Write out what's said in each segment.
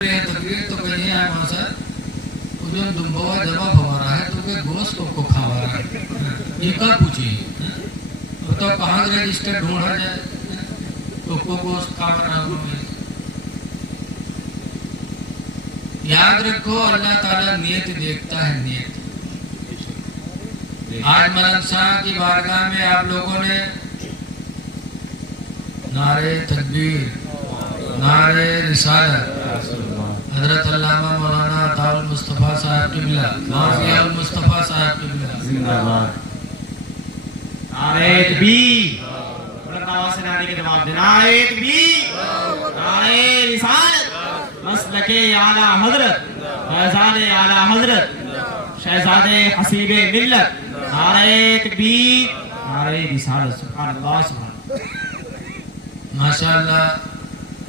तकरीर तो कहीं है वहाँ से उजन दुम्बवा जमा भवा रहा है तो के गोश्त को खावा रहा है ये का पूछी तो कहाँ रजिस्टर ढूंढा जाए तो को गोश्त खावा रहा है। याद रखो अल्लाह ताला नियत देखता है, नियत। आज मलंग शाह की बारगाह में आप लोगों ने नारे तकबीर, नारे रिसालत, हजरत अल्लामा मौलाना अताउल मुस्तफा साहब किबला, माफियाल मुस्तफा साहब किबला जिंदाबाद। नारे तकबीर, बुलंद आवाज से नारे के जवाब देना। नारे तकबीर, नारे रिसालत, मसलके आला हजरत, फैजाने आला हजरत, शहजादे हसीबे मिल्लत। नारे तकबीर, नारे रिसालत। सुभान अल्लाह, सुभान अल्लाह। माशाअल्लाह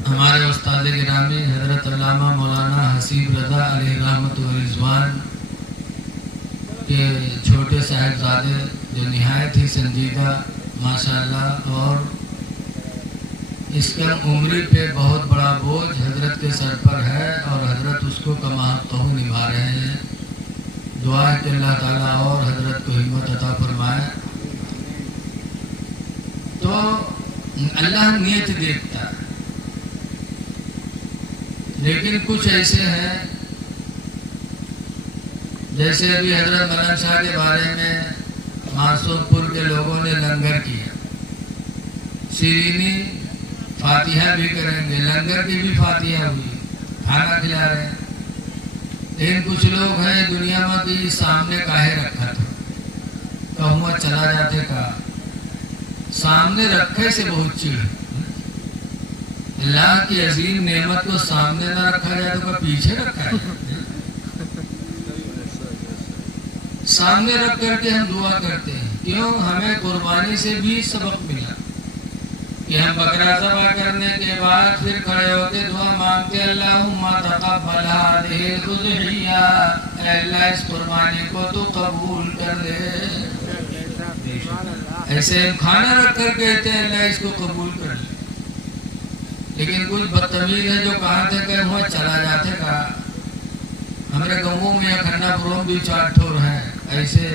हमारे उस्ताद गिरामी हजरत अल्लामा मौलाना हसीब रज़ा अलैहि रहमत व रिज़वान के छोटे साहिबजादे जो निहायत ही संजीदा माशाअल्लाह, और इस कम उम्री पे बहुत बड़ा बोझ हजरत के सर पर है और हजरत उसको कमाहतहू निभा रहे हैं। दुआ है कि अल्लाह ताला और हजरत को हिम्मत अता फरमाए। तो अल्लाह नियत देखता है, लेकिन कुछ ऐसे हैं जैसे अभी हजरत मलंग शाह के बारे में मासूमपुर के लोगों ने लंगर किया, शिरीनी फातिहा भी करेंगे, लंगर की भी फातिहा हुई, खाना खिला रहे हैं। लेकिन कुछ लोग हैं दुनिया में कि सामने काहे रखा था, कहूँ चला जाते का सामने रखे से बहुत चिढ़। अल्लाह की अजीम नेमत को सामने न रखा जाए तो क्या पीछे रखा है? सामने रख करके हम दुआ करते हैं। क्यों? हमें कुर्बानी से भी सबक मिला कि हम बकरा ज़बह करने के बाद फिर खड़े होकर दुआ मांगते, अल्लाहुम्मा तक़ब्बल हाज़िहिल उज़हिया, अल्लाह इस कुर्बानी को तो कबूल कर दे। ऐसे हम खाना रख कर कहते हैं अल्लाह इसको कबूल कर ले। लेकिन कुछ बदतमीज है जो कहा थे कि वहाँ चला जाते का। हमारे गाँवों में या खन्नापुरों भी 4 ठोर है ऐसे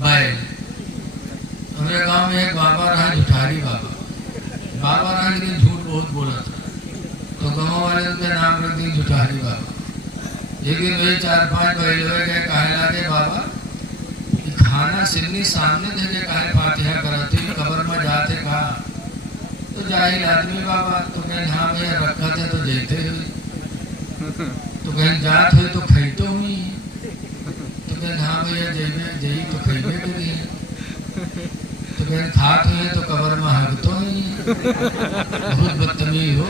बैल। हमारे गांव में एक बाबा रहा, जुठारी बाबा रहा, लेकिन झूठ बहुत बोला था, तो गाँव वाले उनके नाम रख दी जुठारी बाबा। लेकिन वही 4-5 बैल हुए गए कहला के बाबा खाना सिन्नी सामने देखे काहे फातिहा कराती, कब्र में जाते कहा तो जाहिल आदमी बाबा। तो कहीं हाँ भैया रखा थे तो जेते हुई, तो कहीं जात हुई तो खैतो हुई, तो कहीं हाँ भैया जई तो खैबे करी है, तो कहीं खात हुए तो कब्र में हगतो ही बहुत बदतमीज हो।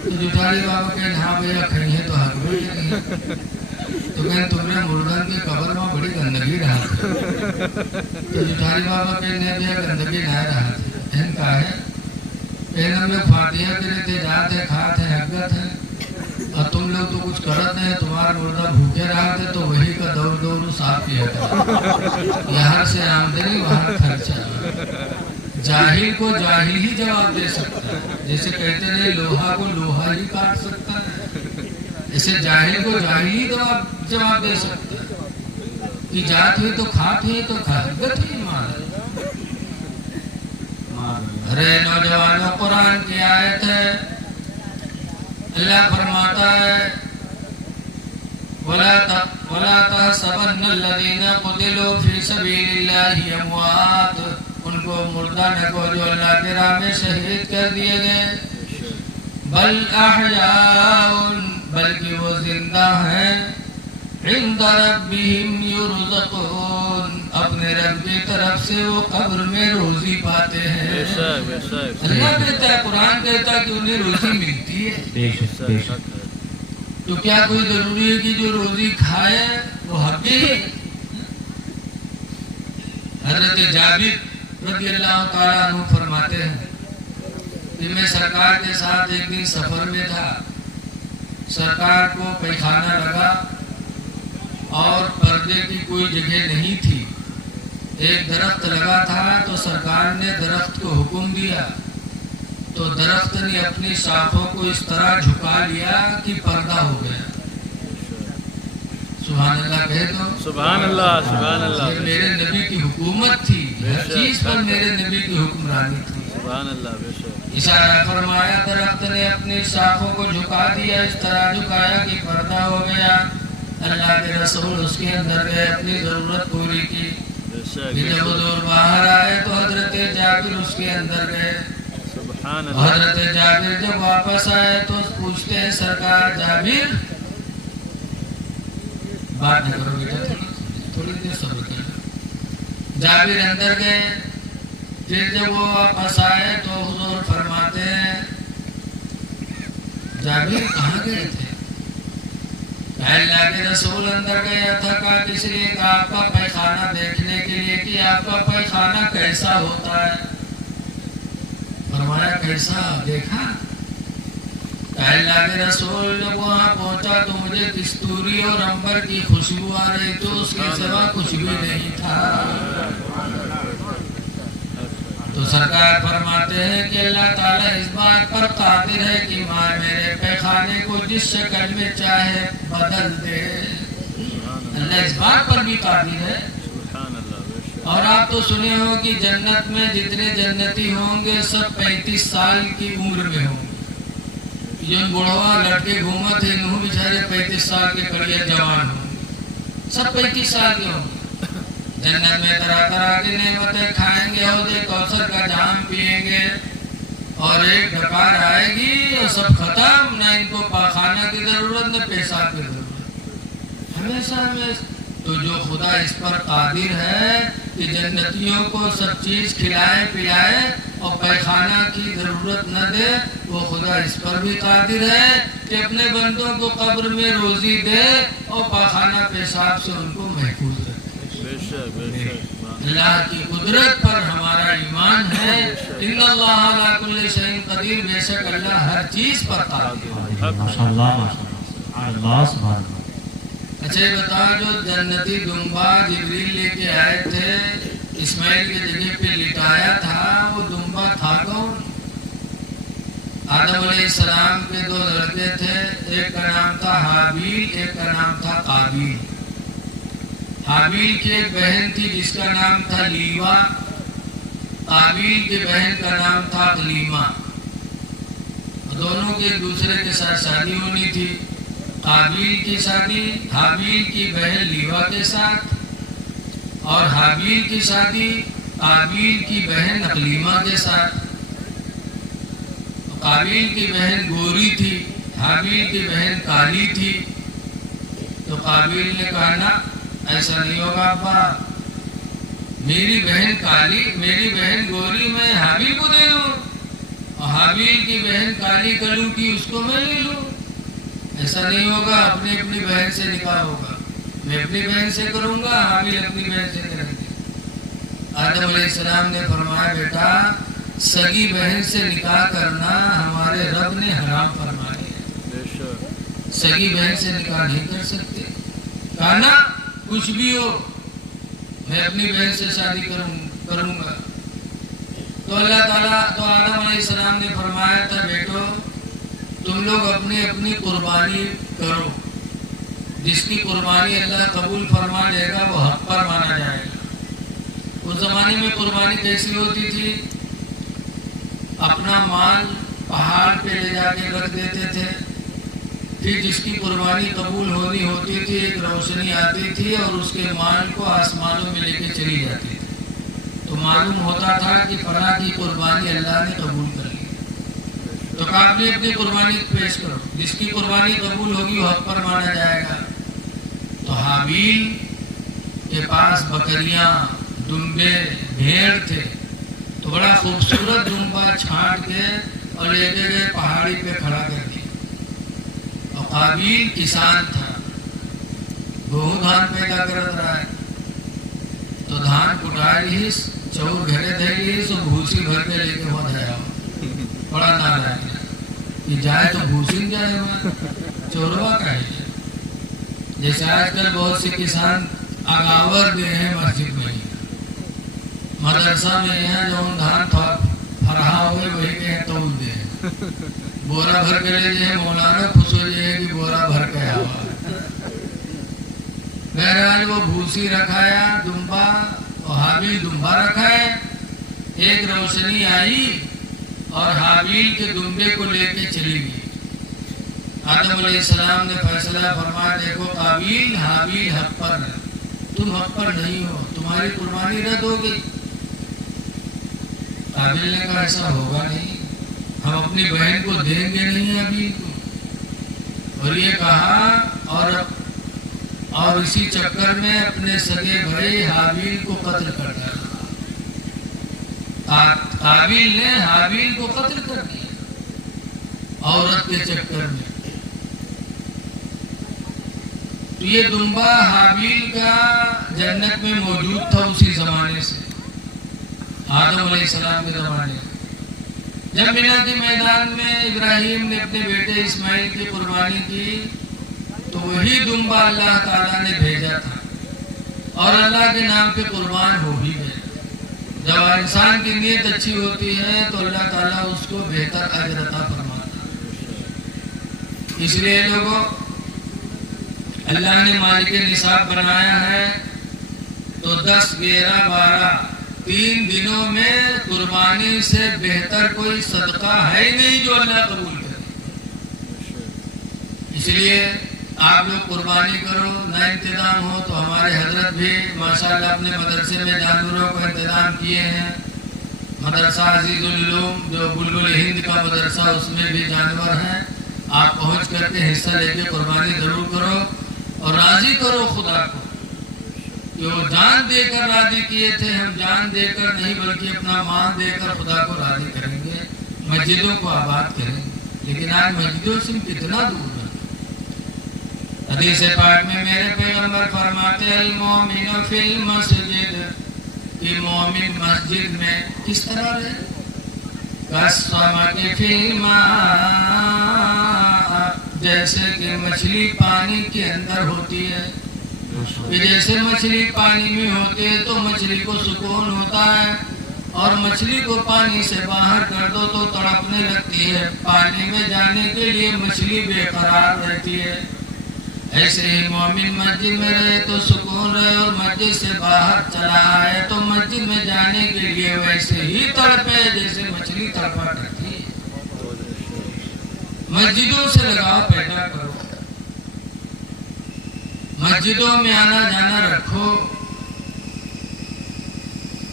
तो जुठारी बाबा कहीं हाँ भैया खई है तो हगबे करी है, तो कहीं तुमने मुर्दन के कब्र में बड़ी गंदगी रहा। तो जुठारी बाबा कहने भैया गंदगी ना रहा इनका है, हम लोग फातिहा करते जाते खाते हगत है और तुम लोग तो कुछ करत नहीं, तुम्हारा मुर्दा भूखे रहा थे तो वही का दौड़ साफ किया था। यहाँ से आमदनी वहाँ खर्चा। जाहिल को जाहिल ही जवाब दे सकता है, जैसे कहते नहीं लोहा को लोहा ही काट सकता है, ऐसे जाहिल को जाहिल ही जवाब दे सकता है कि जात हुई तो खात हुई तो हगत ही मार। अरे नौजवानों, कुरान की आयत है, अल्लाह फरमाता है वला तहसबन्नल्लज़ीना क़ुतिलू फ़ी सबीलिल्लाहि अमवात, उनको मुर्दा न को जो अल्लाह के राह में शहीद कर दिए गए, बल अहयाउन, बल्कि वो जिंदा हैं, इंद रब्बिहिम युरज़क़ून, अपने रब की तरफ से वो कब्र में रोजी पाते हैं। अल्लाह कहता है, कुरान कहता है कि उन्हें रोजी मिलती है। तो क्या कोई जरूरी है कि जो रोजी खाए वो हक़ी है? हज़रत जाबिर रज़ियल्लाहु ताला अन्हु फरमाते हैं कि मैं सरकार के साथ एक दिन सफर में था, सरकार को पैखाना लगा और पर्दे की कोई जगह नहीं थी। एक दरख्त लगा था तो सरकार ने दरख्त को हुक्म दिया تو درخت نے اپنی شاخوں کو اس طرح جھکا لیا کہ پردہ ہو گیا. سبحان اللہ کہے تو سبحان اللہ سبحان اللہ. یہ میرے نبی کی حکومت تھی، ہر چیز پر میرے نبی کی حکمرانی تھی. سبحان اللہ بے شک. اشارہ فرمایا درخت نے اپنی شاخوں کو جھکا دیا، اس طرح جھکایا کہ پردہ ہو گیا. اللہ کے رسول اس کے اندر گئے، اپنی ضرورت پوری کی. بے شک پھر جب حضور باہر آئے تو حضرت جابر اس کے اندر گئے. سبحان اللہ. حضرت جابر جب واپس آئے تو پوچھتے ہیں سرکار جابر، بات نہ کرو بیٹا، تھوڑی دیر صبر کرو. جابر اندر گئے. پھر جب وہ واپس آئے تو حضور فرماتے ہیں جابر کہاں گئے تھے؟ اللہ کے رسول اندر گیا تھا. کہا کس لیے؟ کہ آپ کا پیخانہ دیکھنے کے لیے کہ آپ کا پیخانہ کیسا ہوتا ہے. فرمایا کیسا؟ دیکھا. اللہ کے رسول جب وہاں پہنچا تو مجھے کستوری اور عنبر کی خوشبو آ رہی، تو اس کے سوا کچھ بھی نہیں تھا. تو سرکار فرماتے ہیں کہ اللہ تعالیٰ اس بات پر قادر ہے کہ ماں میرے پیخانے کو جس شکل میں چاہے بدل دے. اللہ اس بات پر بھی قادر ہے. سبحان اللہ بے شک. اور آپ تو سنے ہو کہ جنت میں جتنے جنتی ہوں گے سب 35 سال کی عمر میں ہوں گے. جو بڑھوا لڑکے گھوما تھے انہوں بیچارے 35 سال کے کڑیے جوان ہوں گے، سب 35 سال کے ہوں گے. جنت میں طرح طرح کی نعمتیں کھائیں گے، حوض کوثر کا جام پیئیں گے، اور ایک ڈکار آئے گی اور سب ختم. نہ ان کو پاخانہ کی ضرورت نہ پیشاب کی ضرورت. ہمیشہ میں تو جو خدا اس پر قادر ہے کہ جنتیوں کو سب چیز کھلائے پلائے اور پیخانہ کی ضرورت نہ دے، وہ خدا اس پر بھی قادر ہے کہ اپنے بندوں کو قبر میں روزی دے اور پاخانہ پیشاب سے ان کو محفوظ رکھے. بے شک بے شک. اللہ کی قدرت پر ہمارا ایمان ہے. ان اللہ علی کل شیء قدیر، بے شک اللہ ہر چیز پر قادر ہے. ماشاءاللہ ماشاءاللہ اللہ سبحان اللہ. اچھا یہ بتاؤ جو جنتی دمبا جبریل لے کے آئے تھے اسماعیل کی جگہ پہ لٹایا تھا، وہ دمبا تھا کون؟ آدم علیہ السلام کے 2 لڑکے تھے، ایک کا نام تھا حابیل، ایک کا نام تھا قابیل. حابیل کی ایک بہن تھی جس کا نام تھا لیوا، قابیل کی بہن کا نام تھا اقلیمہ. دونوں کی ایک دوسرے کے ساتھ شادی ہونی تھی. قابیل کی شادی حابیل کی بہن لیوا کے ساتھ، اور حابیل کی شادی قابیل کی بہن اقلیمہ کے ساتھ. قابیل کی بہن گوری تھی، حابیل کی بہن کالی تھی. تو قابیل نے کہا نا ایسا نہیں ہوگا ابا، میری بہن کالی میری بہن گوری میں حابیل کو دے دوں اور حابیل کی بہن کالی کلو کی اس کو میں لے لوں. ایسا نہیں ہوگا، اپنی اپنی بہن سے نکاح ہوگا. میں اپنی بہن سے کروں گا، حابیل اپنی بہن سے کریں گے. آدم علیہ السلام نے فرمایا بیٹا سگی بہن سے نکاح کرنا ہمارے رب نے حرام فرما دیا. بے شک. سگی بہن سے نکاح نہیں کر سکتے. کہا نا کچھ بھی ہو میں اپنی بہن سے شادی کروں گا. تو اللہ تعالیٰ تو آدم علیہ السلام نے فرمایا تھا بیٹو تم لوگ اپنی اپنی قربانی کرو، جس کی قربانی اللہ قبول فرما لے گا وہ حق پر مانا جائے گا. اس زمانے میں قربانی کیسی ہوتی تھی؟ اپنا مال پہاڑ پہ لے جا کے رکھ دیتے تھے، پھر جس کی قربانی قبول ہونی ہوتی تھی ایک روشنی آتی تھی اور اس کے مال کو آسمانوں میں لے کے چلی جاتی تھی. تو معلوم ہوتا تھا کہ فلاں کی قربانی اللہ نے قبول کر لی. تو آپ نے اپنی قربانی پیش کرو، جس کی قربانی قبول ہوگی وہ حق پر مانا جائے گا. تو حابیل کے پاس بکریاں دمبے بھیڑ تھے، تو بڑا خوبصورت دمبا چھانٹ کے اور لے کے گئے پہاڑی پہ کھڑا کر کے. اور قابیل کسان تھا، گہوں دھان پیدا کرت رہا ہے. تو دھان کٹائی لیس چور گھرے دے لیس اور بھوسی بھر کے لے کے ہو جایا. بڑا نارائن کہ جائے تو بھوسی جائے ہوا چوروا کا ہے. جیسے آج کل بہت سے کسان اگاور دے ہیں مسجد میں، مدرسہ میں ہیں جو دھان रहा हुए वही के तोल दे बोरा भर के ले जाए मौलाना खुश हो जाए कि बोरा भर के आवा। बहरहाल वो भूसी रखाया दुम्बा और हाबील दुम्बा रखा है। एक रोशनी आई और हाबील के दुम्बे को लेके चली गई। आदम अलैहिस्सलाम ने फैसला फरमाया, देखो काबिल हाबील हक पर है, तुम हक पर नहीं हो, तुम्हारी कुर्बानी रद्द हो गई। काबिल ने कहा ऐसा होगा नहीं, हम अपनी बहन को देंगे नहीं हाबील को। और ये कहा और इसी चक्कर में अपने सगे भाई हाबील को कत्ल कर दिया। काबिल ने हाबील को कत्ल कर दिया औरत के चक्कर में। तो ये दुम्बा हाबील का जन्नत में मौजूद था उसी जमाने से, आदम अलैहिस्सलाम के जमाने से। जब मिना के मैदान में इब्राहिम ने अपने बेटे इस्माइल की कुर्बानी की तो वही दुम्बा अल्लाह ताला ने भेजा था और अल्लाह के नाम पे कुर्बान हो भी गया। जब इंसान की नीयत अच्छी होती है तो अल्लाह ताला उसको बेहतर अजर अता फरमाता है। इसलिए लोगों, अल्लाह ने मालिक निसाब बनाया है तो 10, 11, 12 3 दिनों में कुर्बानी से बेहतर कोई सदका है नहीं जो अल्लाह कबूल करे। इसलिए आप लोग कुर्बानी करो, ना इंतजाम हो तो हमारे हजरत भी माशाअल्लाह अपने मदरसे में जानवरों का इंतजाम किए हैं। मदरसा अजीजुल उलूम जो बुलबुल हिंद का मदरसा, उसमें भी जानवर हैं। आप पहुंच करके हिस्सा लेके कुर्बानी जरूर करो और राजी करो खुदा को कि वो जान देकर राजी किए थे, हम जान देकर नहीं बल्कि अपना मान देकर खुदा को राजी करेंगे, मस्जिदों को आबाद करेंगे। लेकिन आज मस्जिदों से कितना दूर है। हदीस पाक में मेरे पैगंबर फरमाते अल मोमिन फिल मस्जिद, कि मोमिन मस्जिद में किस तरह रहे, कसमा के फिल मा, जैसे कि मछली पानी के अंदर होती है। कि जैसे मछली पानी में होती है तो मछली को सुकून होता है और मछली को पानी से बाहर कर दो तो तड़पने लगती है, पानी में जाने के लिए मछली बेकरार रहती है। ऐसे ही मोमिन मस्जिद में रहे तो सुकून रहे और मस्जिद से बाहर चला आए तो मस्जिद में जाने के लिए वैसे ही तड़पे जैसे मछली तड़पा करती है। मस्जिदों से लगाव पैदा करो, मस्जिदों में आना जाना रखो।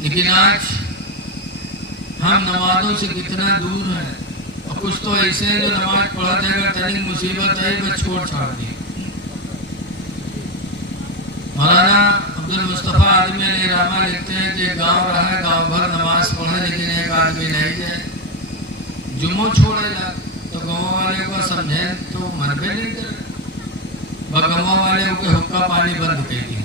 लेकिन आज हम नमाजों से कितना दूर हैं और कुछ तो ऐसे हैं जो नमाज पढ़ा देगा तनिक मुसीबत है बस छोड़ छाड़ दी। मौलाना अब्दुल मुस्तफा आदमी अली रहमा लिखते हैं कि गांव रहा है, गांव भर नमाज पढ़े लेकिन एक आदमी नहीं जाए, जुम्मो छोड़ेगा तो गाँव वाले को समझे तो मन पे नहीं करे। बगमा वाले के हुक्का पानी बंद कर दिए,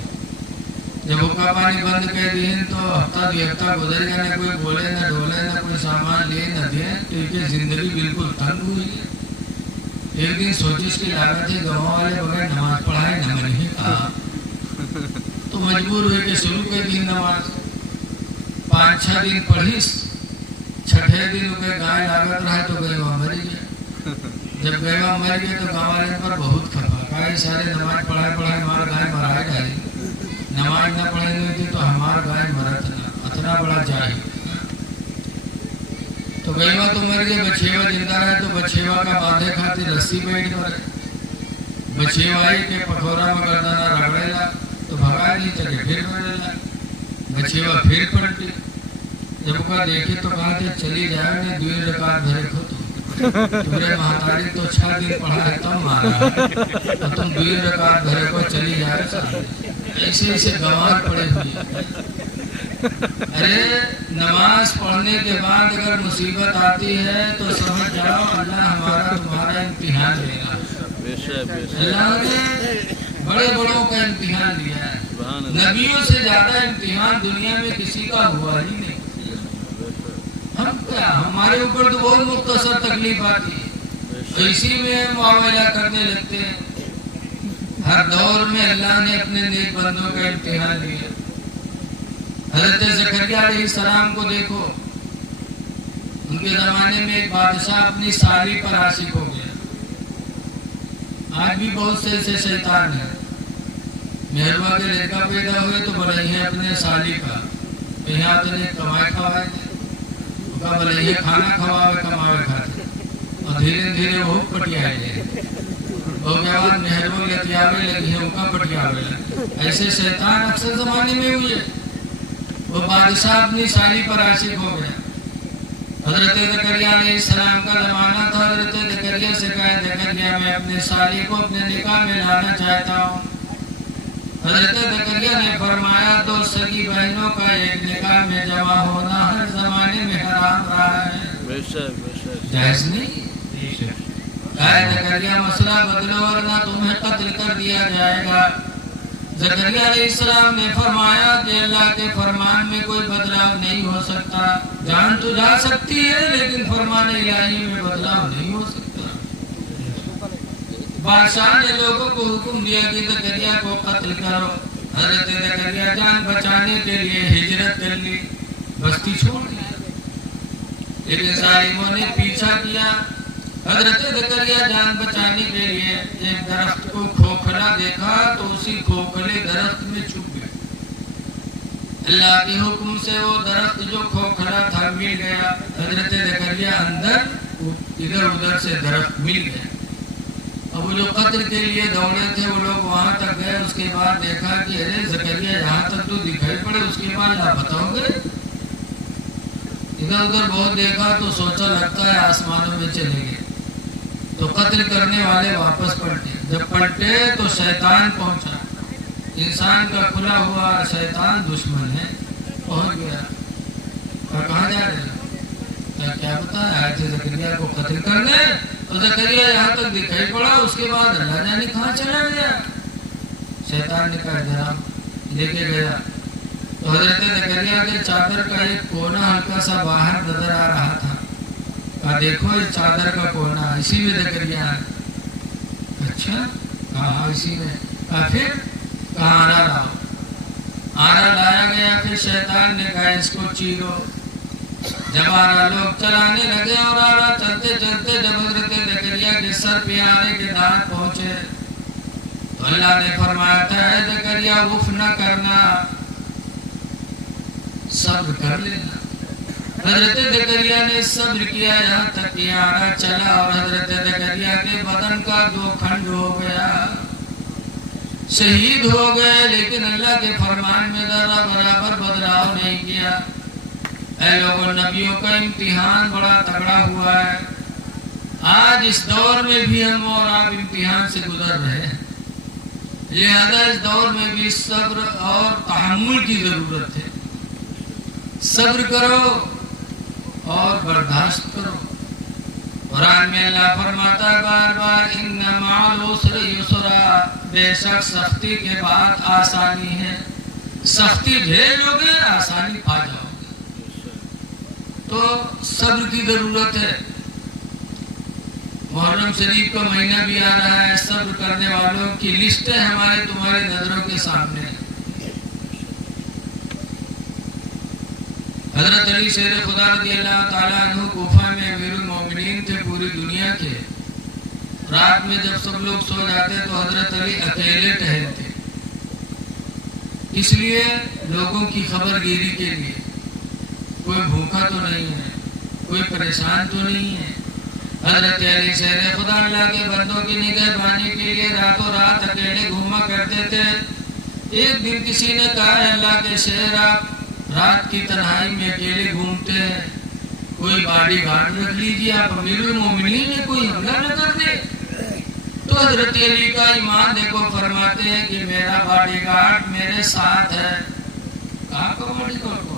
जब हुक्का पानी बंद कर दिए तो हफ्ता 2 हफ्ता गुजर गया, न कोई बोले न ढोले न कोई सामान लिए न दिए, तो इनकी जिंदगी बिल्कुल तंग हुई है। एक दिन सोची इसकी लागत है गाँव वाले बगैर नमाज पढ़ाए न नहीं कहा तो मजबूर हुए कि शुरू कर दी नमाज। 5-6 दिन पढ़ी, 6ठे दिन के गाय लागत रहा तो गैवा मर गया। जब गैवा मर गया तो गाँव वाले पर बहुत खपा, कई सारे नमाज पढ़ाए हमारा गाय मराए डाली, नमाज न पढ़े हुए थे तो हमारा गाय मरत ना, इतना बड़ा जाए। तो गैवा तो मर गया, बछेवा जिंदा रहे तो बछेवा का बांधे खातिर रस्सी बैठ कर बछेवाई के पखोरा में गर्दना रगड़ेला तो भगा नहीं सके, फिर पड़ेला बछेवा फिर पलटी। जब का देखे तो कहा कि चली जाए 2 रकात भरे खो तुम्हारे महातारी तो 6 दिन पढ़ा है तब मारा है तो तुम 2 रकात भरे को चली जाए। ऐसे ऐसे गंवार पड़े हुए। अरे नमाज पढ़ने के बाद अगर मुसीबत आती है तो समझ जाओ अल्लाह हमारा तुम्हारा इम्तिहान लेगा। अल्लाह ने बड़े बड़ों का इम्तिहान लिया है, नबियों से ज्यादा इम्तिहान दुनिया में किसी का हुआ ही नहीं। हम क्या, हमारे ऊपर तो बहुत मुख्तसर तकलीफ आती है तो इसी में मुआवजा करने लगते हैं। हर दौर में अल्लाह ने अपने नेक बंदों का इम्तिहान लिया। हज़रत ज़करिया अलैहिस्सलाम को देखो, उनके ज़माने में एक बादशाह अपनी साली पर आशिक हो गया। आज भी बहुत से ऐसे शैतान हैं। मेहरबा के लड़का पैदा हुए तो बोले हैं अपने साली का यहाँ तो नहीं कमाए खवाए बोले ये खाना खवावे कमावे खाते और धीरे धीरे वो पटियाए गए और के बाद मेहरबा लतियावे लगी है उनका पटियावे लगे। ऐसे शैतान अक्सर जमाने में हुए। वो बादशाह अपनी साली पर आशिक हो गया। हजरत ज़करिया अलैहिस्सलाम का ज़माना था। हजरत ज़करिया से कहा ज़करिया मैं अपने साली को अपने निकाह में लाना चाहता हूँ। हजरत ज़करिया ने फरमाया दो सगी बहनों का एक निकाह में जमा होना हर जमाने में हराम रहा है, जायज़ नहीं। ज़करिया मसला बदलो वरना तुम्हें कत्ल कर दिया जाएगा। ज़करिया अलैहिस्सलाम ने फरमाया कि अल्लाह के फरमान में कोई बदलाव नहीं हो सकता। जान तो जा सकती है लेकिन फरमान इलाही में बदलाव नहीं हो सकता। बादशाह ने लोगों को हुक्म दिया कि ज़करिया को कत्ल करो। हजरत ज़करिया जान बचाने के लिए हिजरत कर ली, बस्ती छोड़ दी। लेकिन जालिमों ने पीछा किया। हजरत ज़करिया जान बचाने के लिए एक दरख्त को खोखला देखा तो उसी खोखले दरख्त में छुप गया। अल्लाह के हुक्म से वो दरख्त जो खोखला था मिल गया। हजरत ज़करिया अंदर इधर उधर से दरख्त मिल गया। अब वो जो कत्ल के लिए दौड़े थे वो लोग वहां तक गए। उसके बाद देखा कि अरे ज़करिया यहाँ तक तो दिखाई पड़े, उसके बाद लापता हो गए। इधर उधर बहुत देखा तो सोचा लगता है आसमानों में चले गए। तो कत्ल करने वाले वापस पलटे। जब पलटे तो शैतान पहुंचा। इंसान का खुला हुआ शैतान दुश्मन है, पहुंच गया। और कहाँ जा रहे हैं? क्या पता आए थे ज़करिया को कत्ल करने, तो ज़करिया यहाँ तक दिखाई पड़ा। उसके बाद अल्लाह जाने कहाँ चला गया। शैतान ने कहा जनाब लेके गया। तो हजरत ज़करिया के चादर का एक कोना हल्का सा बाहर नजर आ रहा था। कहा देखो इस चादर का कोना, इसी में ज़करिया है। अच्छा कहा इसी में। कहा फिर कहा आरा लाओ। आरा लाया गया। फिर शैतान ने कहा इसको चीरो। जब आरा लोग चलाने लगे और आरा चलते चलते जब हजरत ज़करिया के सर पे आने के दांत पहुंचे तो अल्लाह ने फरमाया था ज़करिया उफ न करना, सब्र कर लेना। हजरत ज़करिया ने सब्र किया यहाँ तक कि आरा चला और हजरत ज़करिया के बदन का दो खंड हो गया, शहीद हो गए। लेकिन अल्लाह के फरमान में जरा बराबर बदलाव नहीं किया। ऐ लोगों, नबियों का इम्तिहान बड़ा तगड़ा हुआ है। आज इस दौर में भी हम और आप इम्तिहान से गुजर रहे हैं। लिहाजा इस दौर में भी सब्र और तहम्मुल की जरूरत है। सब्र करो और बर्दाश्त करो। कुरान में अल्लाह फरमाता है बार बार इन्ना मअल उसरि युसरा, बेशक सख्ती के बाद आसानी है। सख्ती झेलोगे आसानी पा जाओगे। तो सब्र की जरूरत है। मुहर्रम शरीफ का महीना भी आ रहा है। सब्र करने वालों की लिस्टें हमारे तुम्हारे नजरों के सामने है। हजरत अली शेर खुदा रज़ियल्लाहु ताला अन्हु कूफा में अमीरुल मोमिनीन थे पूरी दुनिया के। रात में जब सब लोग सो जाते तो हजरत अली अकेले टहलते, इसलिए लोगों की खबरगिरी के लिए। कोई भूखा तो नहीं है, कोई परेशान तो नहीं है। हजरत अली शेर खुदा अल्लाह के बंदों की निगहबानी के लिए रातों रात अकेले घूमा करते थे। एक दिन किसी ने कहा अल्लाह के शेर आप रात की तन्हाई में अकेले घूमते हैं, कोई बॉडी गार्ड रख लीजिए, आप अमीरुल मोमिनीन में कोई हमला न कर दे। तो हजरत अली का ईमान देखो, फरमाते हैं कि मेरा बॉडी गार्ड मेरे साथ है। कहाँ का बॉडी गार्ड?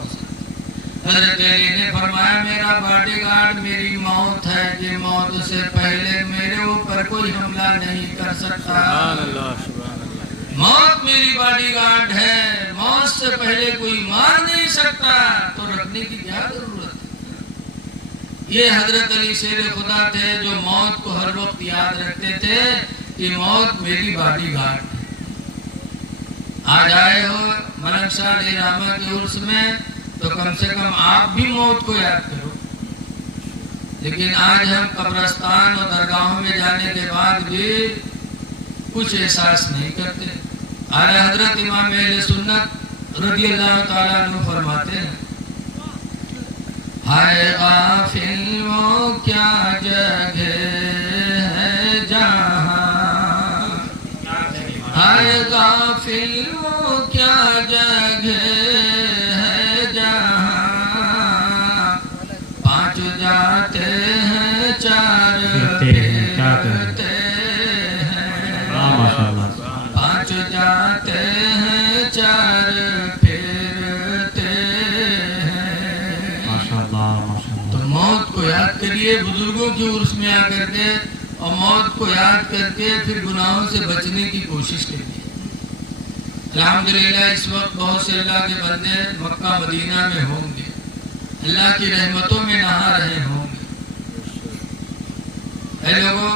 हजरत अली ने फरमाया मेरा बॉडीगार्ड मेरी मौत है कि मौत से पहले मेरे ऊपर कोई हमला नहीं कर सकता। मौत मेरी बॉडीगार्ड है, मौत से पहले कोई मार नहीं सकता। तो रखने की क्या जरूरत है? ये हजरत अली शेर खुदा थे जो मौत को हर वक्त याद रखते थे कि मौत मेरी बॉडीगार्ड है। आज आए हो मलक शाह रामा के उर्स में तो कम से कम आप भी मौत को याद करो। لیکن آج ہم قبرستان اور درگاہوں میں جانے کے بعد بھی کچھ احساس نہیں کرتے۔ اعلیٰ حضرت امام اہل سنت رضی اللہ تعالیٰ عنہ فرماتے ہیں، ہائے غافل وہ کیا جگہ ہے جہاں، ہائے غافل وہ کیا جگہ ہے جہاں، پانچ جاتے ہیں چار پھرتے ہیں، پانچ جاتے ہیں چار پھرتے ہیں۔ تو موت کو یاد کریے بزرگوں کی عرس میں آ کر کے، اور موت کو یاد کر کے پھر گناہوں سے بچنے کی کوشش کریے۔ الحمدللہ اس وقت بہت سے اللہ کے بندے مکہ مدینہ میں ہوں گے، اللہ کی رحمتوں میں نہا رہے ہوں گے۔ اے لوگوں،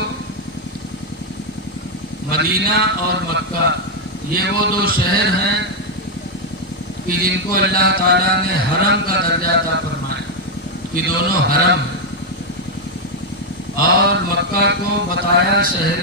مدینہ اور مکہ یہ وہ دو شہر ہیں کہ جن کو اللہ تعالیٰ نے حرم کا درجہ عطا فرمایا، کہ دونوں حرم ہیں، اور مکہ کو بتایا شہر